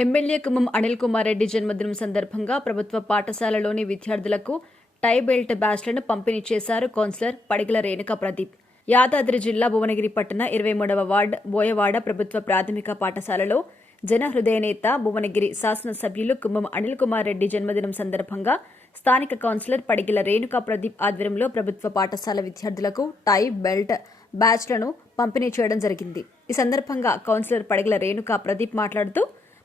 MLA Kummam Anil Kumar Reddy జన్మదినం సందర్భంగా ప్రభుత్వ పాఠశాలలోని విద్యార్థులకు టై బెల్ట్ బ్యాచ్లను పంపిణీ చేశారు కౌన్సిలర్ పడిగల రేణుకా ప్రదీప్. యాదాద్రి జిల్లా భువనగిరి పట్టణ ఇరవై మూడవ వార్డ్ బోయవాడ ప్రభుత్వ ప్రాథమిక పాఠశాలలో జనహృదయ నేత భువనగిరి శాసనసభ్యులు కుమ్మం అనిల్ కుమార్ రెడ్డి జన్మదినం సందర్భంగా స్థానిక కౌన్సిలర్ పడిగిల రేణుకా ప్రదీప్ ఆధ్వర్యంలో ప్రభుత్వ పాఠశాల విద్యార్థులకు టై బెల్ట్ బ్యాచ్లను పంపిణీ చేయడం జరిగింది. ఈ సందర్భంగా కౌన్సిలర్ పడిగిల రేణుకా ప్రదీప్ మాట్లాడుతూ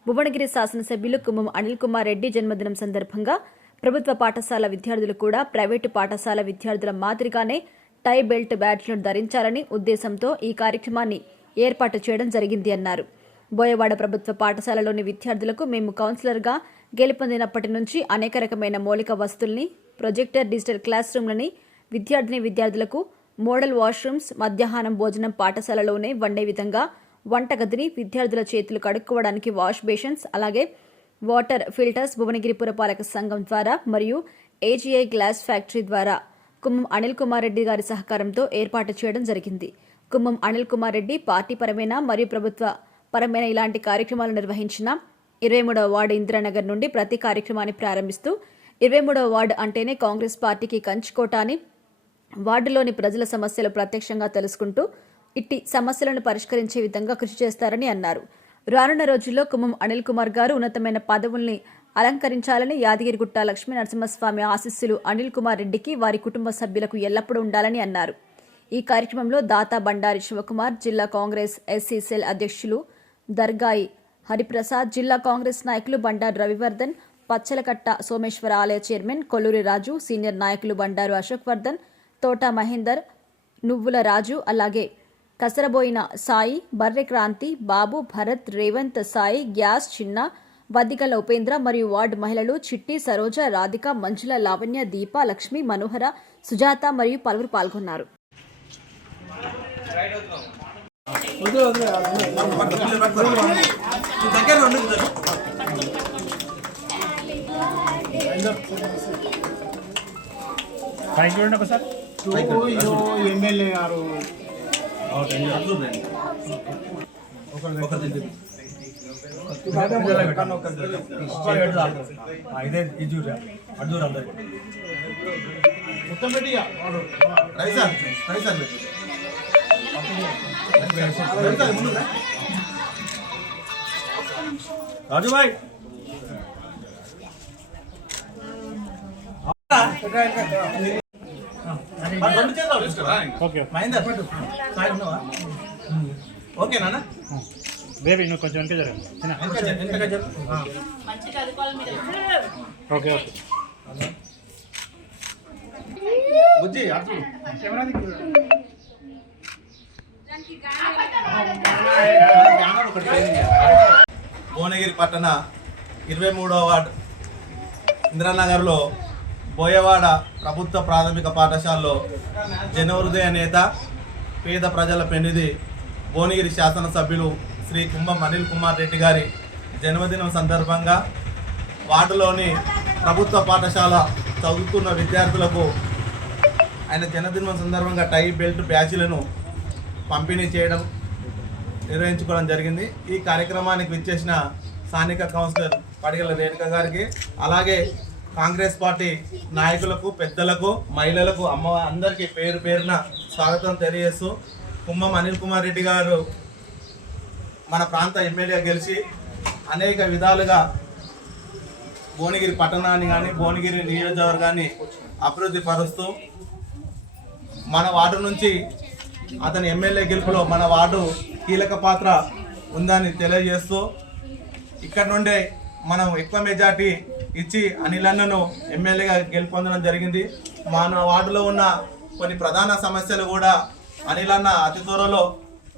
భువనగిరి శాసనసభ్యులు కుమ్మం అనిల్ కుమార్ రెడ్డి జన్మదినం సందర్భంగా ప్రభుత్వ పాఠశాల విద్యార్థులు కూడా ప్రైవేటు పాఠశాల విద్యార్థుల మాదిరిగానే టై బెల్ట్ బ్యాడ్జ్లను ధరించాలని ఉద్దేశంతో ఈ కార్యక్రమాన్ని ఏర్పాటు చేయడం జరిగింది అన్నారు. బోయవాడ ప్రభుత్వ పాఠశాలలోని విద్యార్థులకు మేము కౌన్సిలర్గా గెలుపొందినప్పటి నుంచి అనేక రకమైన మౌలిక వసతుల్ని ప్రొజెక్టర్ డిజిటల్ క్లాస్ రూమ్లని విద్యార్థిని విద్యార్థులకు మోడల్ వాష్రూమ్స్ మధ్యాహ్నం భోజనం పాఠశాలలోనే వండే విధంగా వంటగదిని విద్యార్థుల చేతులు కడుక్కోవడానికి వాష్ బేషన్స్ అలాగే వాటర్ ఫిల్టర్స్ భువనగిరి పురపాలక సంఘం ద్వారా మరియు ఏజీఐ గ్లాస్ ఫ్యాక్టరీ ద్వారా కుమ్మం అనిల్ కుమార్ రెడ్డి గారి సహకారంతో ఏర్పాటు చేయడం జరిగింది. కుమ్మం అనిల్ కుమార్ రెడ్డి పార్టీ పరమైన మరియు ప్రభుత్వ పరమైన ఇలాంటి కార్యక్రమాలు నిర్వహించిన ఇరవై మూడవ వార్డు ఇందిరానగర్ నుండి ప్రతి కార్యక్రమాన్ని ప్రారంభిస్తూ ఇరవై మూడవ వార్డు అంటేనే కాంగ్రెస్ పార్టీకి కంచుకోట అని వార్డులోని ప్రజల సమస్యలు ప్రత్యక్షంగా తెలుసుకుంటూ ఇట్టి సమస్యలను పరిష్కరించే విధంగా కృషి చేస్తారని అన్నారు. రానున్న రోజుల్లో కుమ్మం అనిల్ కుమార్ గారు ఉన్నతమైన పదవుల్ని అలంకరించాలని యాదగిరిగుట్ట లక్ష్మీ నరసింహస్వామి ఆశీస్సులు అనిల్ కుమార్ రెడ్డికి వారి కుటుంబ సభ్యులకు ఎల్లప్పుడూ ఉండాలని అన్నారు. ఈ కార్యక్రమంలో దాతా బండారి శివకుమార్ జిల్లా కాంగ్రెస్ ఎస్సీ సెల్ అధ్యక్షులు దర్గాయి హరిప్రసాద్ జిల్లా కాంగ్రెస్ నాయకులు బండారు రవివర్ధన్ పచ్చలకట్ట సోమేశ్వర ఆలయ చైర్మన్ కొల్లూరి రాజు సీనియర్ నాయకులు బండారు అశోక్ వర్ధన్ తోట మహేందర్ నువ్వుల రాజు అలాగే కసరబోయిన సాయి బర్రె క్రాంతి బాబు భరత్ రేవంత్ సాయి గ్యాస్ చిన్న వద్దికల ఉపేంద్ర మరియు వార్డు మహిళలు చిట్టి సరోజ రాధిక మంజుల లావణ్య దీప లక్ష్మి మనోహర సుజాత మరియు పలువురు పాల్గొన్నారు. ఎమ్మెల్యే గారు. ఇదే ఇది చూడ అటు చూడు అందరికి మొత్తం పెట్టి ఇక రాజు భాయ్ ఆ రెండు చేతులు తీసుకురా. ఓకే. నాన్న. బేబీ నువ్వు కొంచెం వెనక జరగండి చిన్న వెనక జరు, వెనక జరు. ఆ. Okay okay. బుజ్జి అటు భువనగిరి పట్టణ ఇరవై మూడవ వార్డ్ ఇందిరానగర్లో బోయవాడ ప్రభుత్వ ప్రాథమిక పాఠశాలలో జనహృదయ నేత పేద ప్రజల పెన్నిధి భువనగిరి శాసనసభ్యులు శ్రీ కుంభం అనిల్ కుమార్ రెడ్డి గారి జన్మదినం సందర్భంగా వార్డులోని ప్రభుత్వ పాఠశాల చదువుతున్న విద్యార్థులకు ఆయన జన్మదినం సందర్భంగా టై బెల్ట్ బ్యాచ్లను పంపిణీ చేయడం నిర్వహించుకోవడం జరిగింది. ఈ కార్యక్రమానికి విచ్చేసిన స్థానిక కౌన్సిలర్ పడిగల రేణుక గారికి అలాగే కాంగ్రెస్ పార్టీ నాయకులకు పెద్దలకు మహిళలకు అమ్మ అందరికీ పేరు పేరున స్వాగతం తెలియజేస్తూ కుమ్మం అనిల్ కుమార్ రెడ్డి గారు మన ప్రాంత ఎమ్మెల్యే గెలిచి అనేక విధాలుగా భువనగిరి పట్టణాన్ని కానీ భువనగిరి నియోజకవర్గాన్ని అభివృద్ధి పరుస్తూ మన వార్డు నుంచి అతని ఎమ్మెల్యే గెలుపులో మన వార్డు కీలక పాత్ర ఉందని తెలియజేస్తూ ఇక్కడ నుండే మనం ఎక్కువ మెజార్టీ ఇచ్చి అనిలన్నను ఎమ్మెల్యేగా గెలుపొందడం జరిగింది. మన వార్డులో ఉన్న కొన్ని ప్రధాన సమస్యలు కూడా అనిలన్న అతి త్వరలో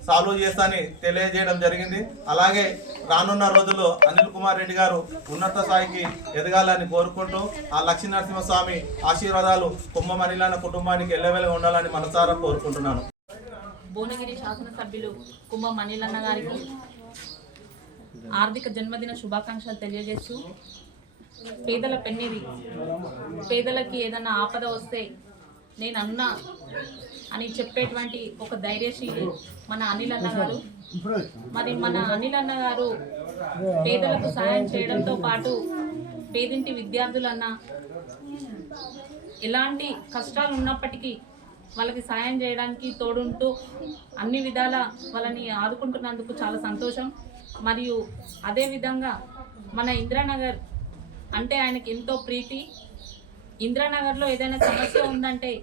సాల్వ్ చేస్తానని తెలియజేయడం జరిగింది. అలాగే రానున్న రోజుల్లో అనిల్ కుమార్ రెడ్డి గారు ఉన్నత స్థాయికి ఎదగాలని కోరుకుంటూ ఆ లక్ష్మీ నరసింహస్వామి ఆశీర్వాదాలు కుంభం అనిలన్న కుటుంబానికి ఎల్లవేళ ఉండాలని మనసారా కోరుకుంటున్నాను. భువనగిరి శాసనసభ్యులు కుంభం అనిలన్న గారికి ఆర్థిక జన్మదిన శుభాకాంక్షలు తెలియజేస్తూ పేదల పెన్నిది. పేదలకి ఏదైనా ఆపద వస్తే నేను అన్నా అని చెప్పేటువంటి ఒక ధైర్యశీలి మన అనిల్ అన్న గారు. మరి మన అనిల్ అన్న గారు పేదలకు సహాయం చేయడంతో పాటు పేదింటి విద్యార్థులన్నా ఎలాంటి కష్టాలు ఉన్నప్పటికీ వాళ్ళకి సాయం చేయడానికి తోడుంటూ అన్ని విధాల వాళ్ళని ఆదుకుంటున్నందుకు చాలా సంతోషం. మరియు అదేవిధంగా మన ఇందిరానగర్ అంటే ఆయనకి ఎంతో ప్రీతి. ఇందిరానగర్లో ఏదైనా సమస్య ఉందంటే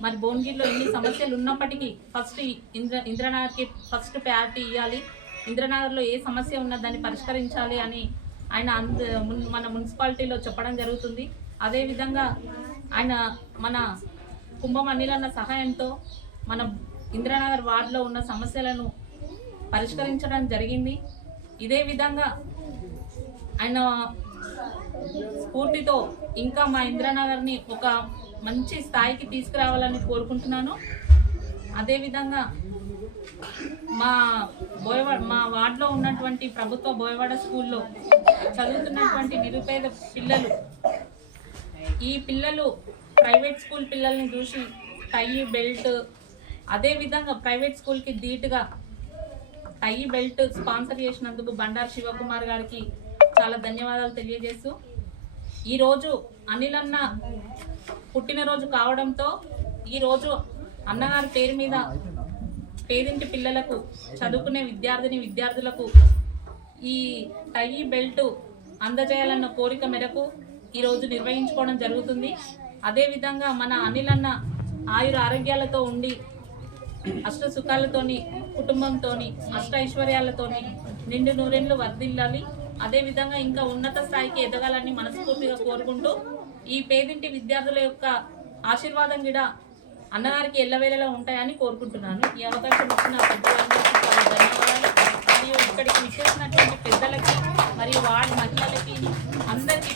మరి భువనగిరిలో ఎన్ని సమస్యలు ఉన్నప్పటికీ ఫస్ట్ ఇంద్ర ఇంద్రనగర్కి ఫస్ట్ ప్రయారిటీ ఇవ్వాలి ఇంద్రనగర్లో ఏ సమస్య ఉన్నా దాన్ని పరిష్కరించాలి అని ఆయన అంద మున్- మన మున్సిపాలిటీలో చెప్పడం జరుగుతుంది. అదేవిధంగా ఆయన మన కుంభమణిలన్న సహాయంతో మన ఇంద్రనగర్ వార్డులో ఉన్న సమస్యలను పరిష్కరించడం జరిగింది. ఇదే విధంగా ఆయన స్ఫూర్తితో ఇంకా మా ఇంద్రనగర్ని ఒక మంచి స్థాయికి తీసుకురావాలని కోరుకుంటున్నాను. అదేవిధంగా మా బోయవాడ మా వార్డులో ఉన్నటువంటి ప్రభుత్వ బోయవాడ స్కూల్లో చదువుతున్నటువంటి నిరుపేద పిల్లలు ఈ పిల్లలు ప్రైవేట్ స్కూల్ పిల్లల్ని చూసి టై బెల్ట్ అదేవిధంగా ప్రైవేట్ స్కూల్కి ధీటుగా టై బెల్ట్ స్పాన్సర్ చేసినందుకు బండారు శివకుమార్ గారికి చాలా ధన్యవాదాలు తెలియజేస్తూ ఈరోజు అనిల్ అన్న పుట్టినరోజు కావడంతో ఈరోజు అన్నగారి పేరు మీద పేదింటి పిల్లలకు చదువుకునే విద్యార్థిని విద్యార్థులకు ఈ టై బెల్ట్ అందజేయాలన్న కోరిక మేరకు ఈరోజు నిర్వహించుకోవడం జరుగుతుంది. అదేవిధంగా మన అనిల్ అన్న ఆయుర ఆరోగ్యాలతో ఉండి అష్ట సుఖాలతోని కుటుంబంతోని అష్ట ఐశ్వర్యాలతోని నిండు నూరెండ్లు వర్ధిల్లాలి. అదేవిధంగా ఇంకా ఉన్నత స్థాయికి ఎదగాలని మనస్ఫూర్తిగా కోరుకుంటూ ఈ పేదింటి విద్యార్థుల యొక్క ఆశీర్వాదం కూడా అన్నగారికి ఎల్లవేళలా ఉంటాయని కోరుకుంటున్నాను. ఈ అవకాశం ఇచ్చిన పెద్దలందరికీ చాలా ధన్యవాదాలు. మరియు ఇక్కడికి విచ్చేసినటువంటి పెద్దలకి మరియు వార్డు మహిళలకి అందరికీ